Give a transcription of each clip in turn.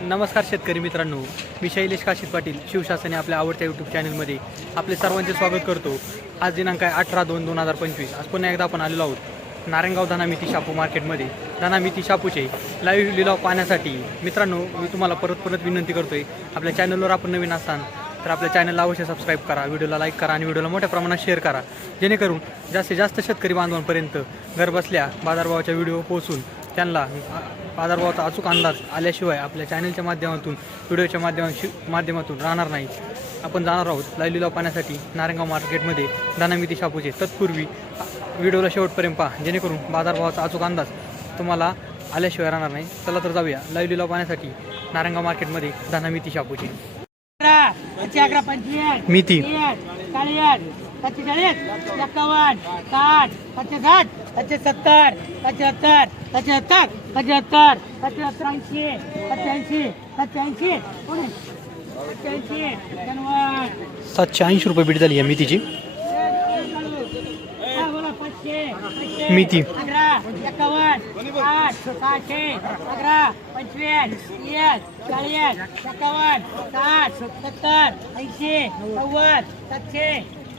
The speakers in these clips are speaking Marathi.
नमस्कार शेतकरी मित्रांनो. मी शैलेश काशीद पाटील शिवशासने आपल्या आवडत्या यूट्यूब चॅनलमध्ये आपले सर्वांचे स्वागत करतो. आज दिनांक आहे अठरा दोन दोन हजार पंचवीस. आज पुन्हा एकदा आपण आलेलो आहोत नारायणगाव धनामिती शापू मार्केटमध्ये. धनामिती शापूचे लाईव्ह लिलाव पाहण्यासाठी मित्रांनो मी तुम्हाला परत परत विनंती करतोय आपल्या चॅनलवर आपण नवीन असाल तर आपल्या चॅनलला अवश्य सबस्क्राईब करा व्हिडिओला लाईक करा आणि व्हिडिओला मोठ्या प्रमाणात शेअर करा. जेणेकरून जास्तीत जास्त शेतकरी बांधवांपर्यंत घरबसल्या बाजारभावाच्या व्हिडिओ पोहोचून त्यांना बाजारभावाचा अचूक अंदाज आल्याशिवाय आपल्या चॅनलच्या माध्यमातून व्हिडिओच्या माध्यमाशी माध्यमातून राहणार नाही. आपण जाणार आहोत लाईव्ह लिलाव पाहण्यासाठी नारायणगाव मार्केटमध्ये दानामिती शापूचे. तत्पूर्वी व्हिडिओला शेवटपर्यंत पहा जेणेकरून बाजारभावाचा अचूक अंदाज तुम्हाला आल्याशिवाय राहणार नाही. चला तर जाऊया लाईव्ह लिलाव पाहण्यासाठी नारायणगाव मार्केटमध्ये दानामिती शापूचे. मिती. चाळीस पंचेचाळीस एक्कावन्न साठ पाचशे साठ पाचशे सत्तर पाचशे सत्तर पाचशे सत्तर पाचशे सत्तर पाचशे सत्तर ऐंशी पाचशे ऐंशी पाचशे ऐंशी कोणी पाचशे ऐंशी शनिवार सातशे ऐंशी रुपये बीट झाली या मितीची. हा, बोला पाचशे पाचशे, मिती. अकरा एक्कावन्न आठ सहाशे अकरा पंचवीस तीस चाळीस एक्कावन्न साठ सत्तर ऐंशी नव्वद सातशे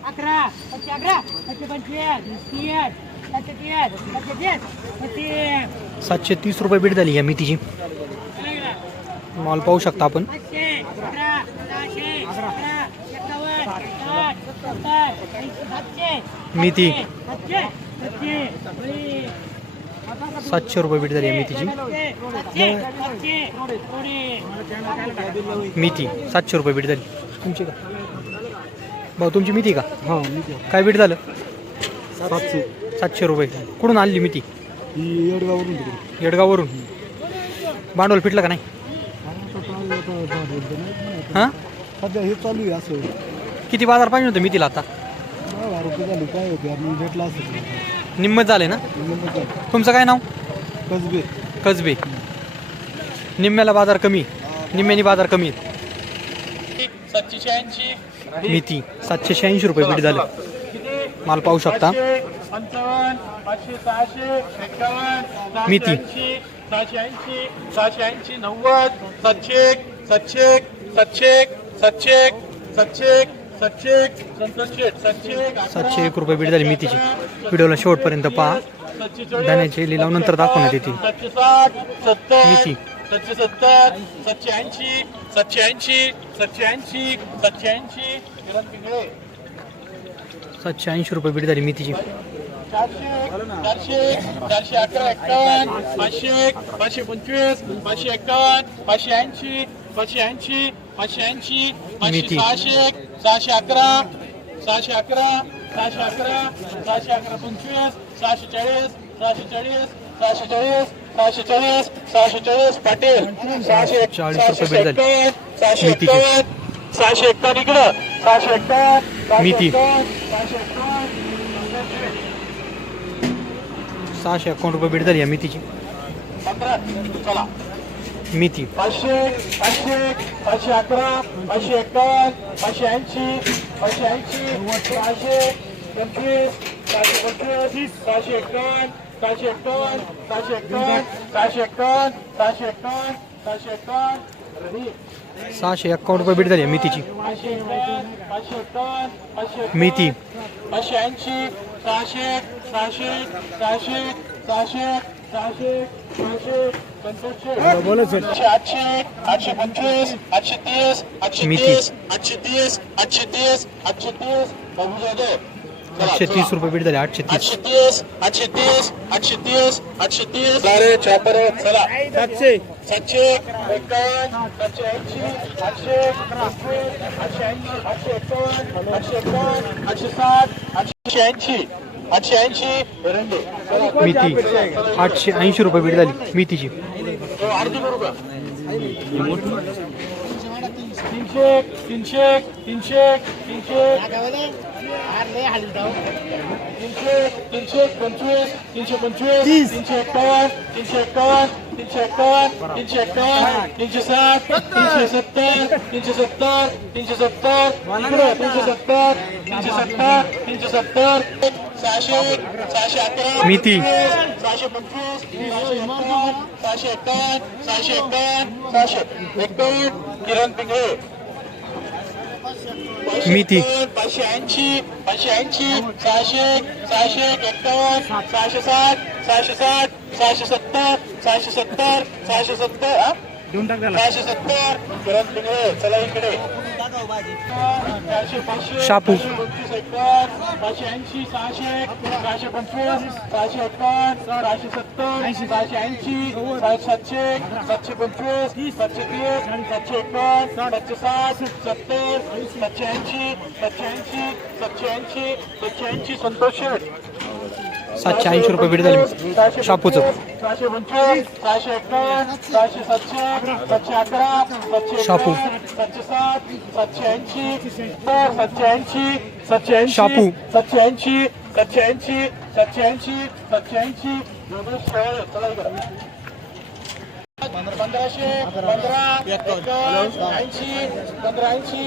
अकरा पाचशे अकरा पाचशे पंचवीस तीस सातशे तीस सातशे तीस पस्तीस सातशे तीस रुपये बीट झाली या मितीची माल पाहू शकता आपण पाचशे अकरा सहाशे अकरा एक्कावन्न साठ सत्तर ऐंशी सातशे मिती. सातशे सातशे सातशे सातशे रुपये बीट झाली या मितीची मिती सातशे रुपये बीट झाली तुमची का भाऊ तुमची मिती का? हा काय बीट झालं? सातशे. सातशे रुपये. कुठून आणली मिती? ही येडगावरून तिकडे येडगाववरून. भांडवल फिटलं का नाही? हां? सध्या हे चालू आहे असं. किती बाजार पाहिजे होतं मितीला आता? दहा रुपये झाले काय होते? आणि भेटला असं. निम्मत झाले ना? तुमचं काय नाव? कसबे. कसबे. निम्म्याला बाजार कमी. निम्म्यानी बाजार कमी. सातशे शहाऐंशी. मिती सातशे शहाऐंशी रुपये बीट झालं. माल पाहू शकता. सहाशे. सहाशे ऐंशी सहाशे ऐंशी नव्वद सातशे सातशे सातशे सातशे सातशे एक रुपये बीट झाली मितीची व्हिडिओला शेवटपर्यंत पहा. धान्याचे लिलाव नंतर दाखवण्यात सत्तर मिती. सातशे सत्तर सातशे ऐंशी सातशे ऐंशी सातशे ऐंशी सातशे ऐंशी सातशे ऐंशी रुपये बीट झाली मितीची. चारशे चारशे चारशे अकरा एक्कावन्न पाचशे पाचशे पंचवीस पाचशे एक्कावन्न पाचशे ऐंशी पाचशे ऐंशी पाचशे ऐंशी पाचशे सहाशे सहाशे सहाशे अकरा सहाशे अकरा सहाशे अकरा सहाशे अकरा पंचवीस सहाशे चाळीस सहाशे चाळीस सहाशे चाळीस सहाशे चाळीस सहाशे चाळीस पाटील. सहाशे सहाशे. एक्कावन्न सहाशे. एक्कावन्न सहाशे एक्कावन्न इकडं. सहाशे एक्कावन्न सहाशे. एक्कावन्न, सहाशे अकाउंट रुपये बीट झाली मितीची. चला. मिती. पाचशे पाचशे पाचशे अकरा पाचशे एक्कावन्न पाचशे ऐंशी पाचशे ऐंशी सहाशे पंचवीस सहाशे पंचवीस सहाशे एक्कावन्न सहाशे एक्कावन्न सहाशे एक्कावन्न सहाशे सहाशे अकाउंट रुपये बीट झाली मितीची पाचशे एक्कावन्न पाचशे ऐंशी सहाशे सहाशे सहाशे सहाशे सहाशे सहाशे आठशे आठशे आठशे पंचवीस आठशे तीस आठशे मिती. तीस आठशे तीस आठशे तीस आठशे तीस रुपये बीट झाले आठशे तीस. आठशे तीस आठशे तीस आठशे तीस आठशे तीस. अरे चापर चला. सातशे. सातशे. एकावन्न सातशे ऐंशी आठशे आठशे ऐंशी आठशे एकावन्न आठशे एकावन्न आठशे साठ आठशे ऐंशी आठशे ऐंशी. मिती आठशे ऐंशी रुपये बीट झाली करू का? तीनशे तीनशे तीनशे तीनशे. तीनशे तीनशे पंचवीस तीनशे पंचवीस तीनशे एक्कावन्न तीनशे एक्कावन्न तीनशे एक्कावन्न तीनशे एक्कावन्न तीनशे साठ तीनशे सत्तर तीनशे सत्तर तीनशे सत्तर तीनशे सत्तर तीनशे सत्तर तीनशे सत्तर सहाशे सहाशे अकरा मिती. सहाशे पंचवीस सहाशे सहाशे सहाशे सहाशे किरण पिंगळे एकावन्न, पाचशे ऐंशी पाचशे ऐंशी सहाशे सहाशे एकावन्न सहाशे साठ सहाशे साठ सहाशे सत्तर सहाशे सत्तर सहाशे सत्तर? सहाशे सत्तर. चला इकडे. शापू. पंचवीस एकावन्न पाचशे ऐंशी सहाशे सहाशे पंचवीस सहाशे एकावन्न सहाशे सत्तर सहाशे ऐंशी सहाशे सातशे सातशे पंचवीस सातशे तीस सातशे एकावन्न सातशे साठ सत्तर सातशे ऐंशी सातशे ऐंशी सातशे ऐंशी सातशे ऐंशी संतोष सातशे ऐंशी रुपये भेट झाली. शापूच. शापू. शापू. सत्याऐंशी सत्याऐंशी सत्याऐंशी पंधराशे पंधरा ऐंशी पंधरा ऐंशी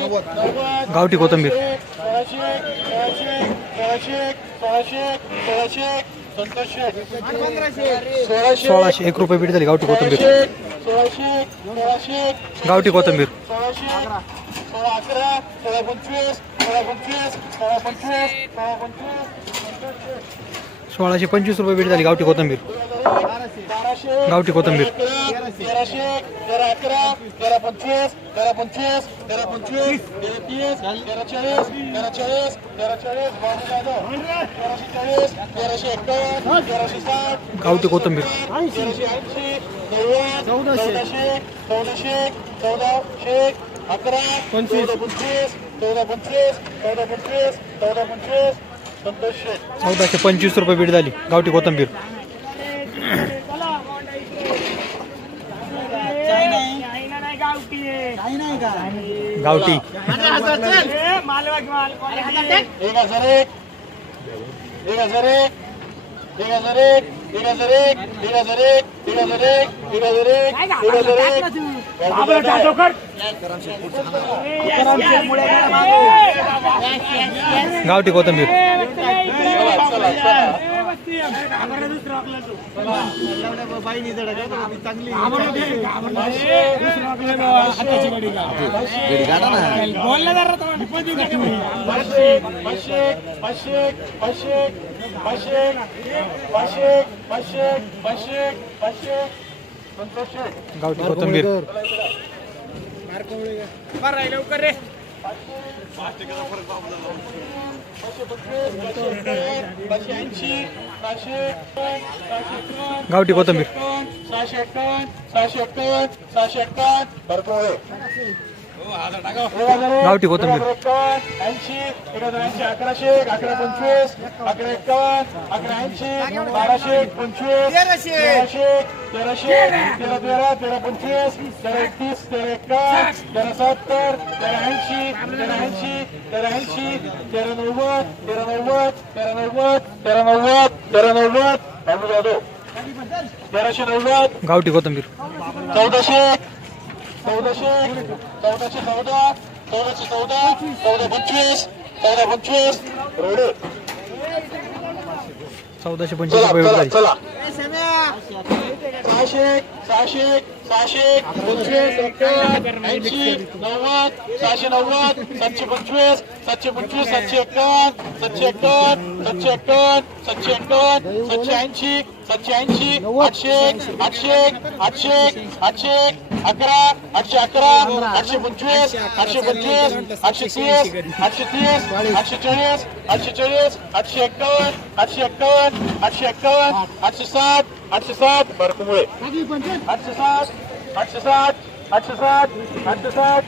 गावठी कोथिंबीर. सोळाशे सोळाशे सोळाशे सोळाशे सोळाशे एक रुपये बीड झाली गावठी कोथिंबीर. सोळाशे गावठी कोथिंबीर. सोळाशे सोळा अकरा सोळा पंचवीस सोळा पंचवीस सोळा पंचवीस सोळा पंचवीस सोळाशे पंचवीस रुपये बीड झाली गावठी कोथिंबीर. गावठी कोथंबीर. गावठी कोथंबीर. अकरा पंचवीस. चौदा पंचवीस चौदा पंचवीस चौदा पंचवीस चौदाशे पंचवीस रुपये बीड झाली. गावठी कोथंबीर. गावठी एक हजार एक एक हजार एक. एक हजार एक एक हजार एक एक हजार एक एक हजार एक एक हजार एक एक हजार एक गावठी कोथिंबीर. घडी काढा ना गावठी कोथंबीर लवकर रे पाचशे ऐंशी गावठी कोथंबीर सहाशे एकावन्न सहाशे एकावन्न सहाशे एकावन्न भरपूर आहे. गावठी कोथिंबीर. ऐंशी ऐंशी अकराशे अकरा पंचवीस अकरा एकावन्न अकरा ऐंशी बाराशे पंचवीस तेराशे तेराशे तेरा तेरा तेरा पंचवीस तेरा एकतीस तेरा एकावन्न तेरा सत्तर तेरा ऐंशी तेरा ऐंशी तेरा ऐंशी तेरा नव्वद तेरा नव्वद तेरा नव्वद तेरा नव्वद तेरा नव्वद तेराशे नव्वद गावठी कोथिंबीर चौदाशे चौदाशे चौदाशे चौदा चौदाशे चौदा चौदा पंचवीस चौदा पंचवीस. रोडे. चौदाशे पंचवीस चला सहाशे सहाशे सहाशे पंचवीस ऐंशी नव्वद सहाशे नव्वद सातशे पंचवीस सातशे पंचवीस सातशे एकावन्न सातशे एकावन्न सातशे एकावन्न सातशे एकावन्न सातशे ऐंशी सातशे ऐंशी आठशे आठशे आठशे आठशे अकरा आठशे अकरा आठशे पंचवीस आठशे पंचवीस आठशे तीस आठशे तीस आठशे चाळीस आठशे चाळीस आठशे एक्कावन्न आठशे एक्कावन्न आठशे एक्कावन्न आठशे सात आठशे सात. भरपूर आठशे सात आठशे सात आठशे सात आठशे सात.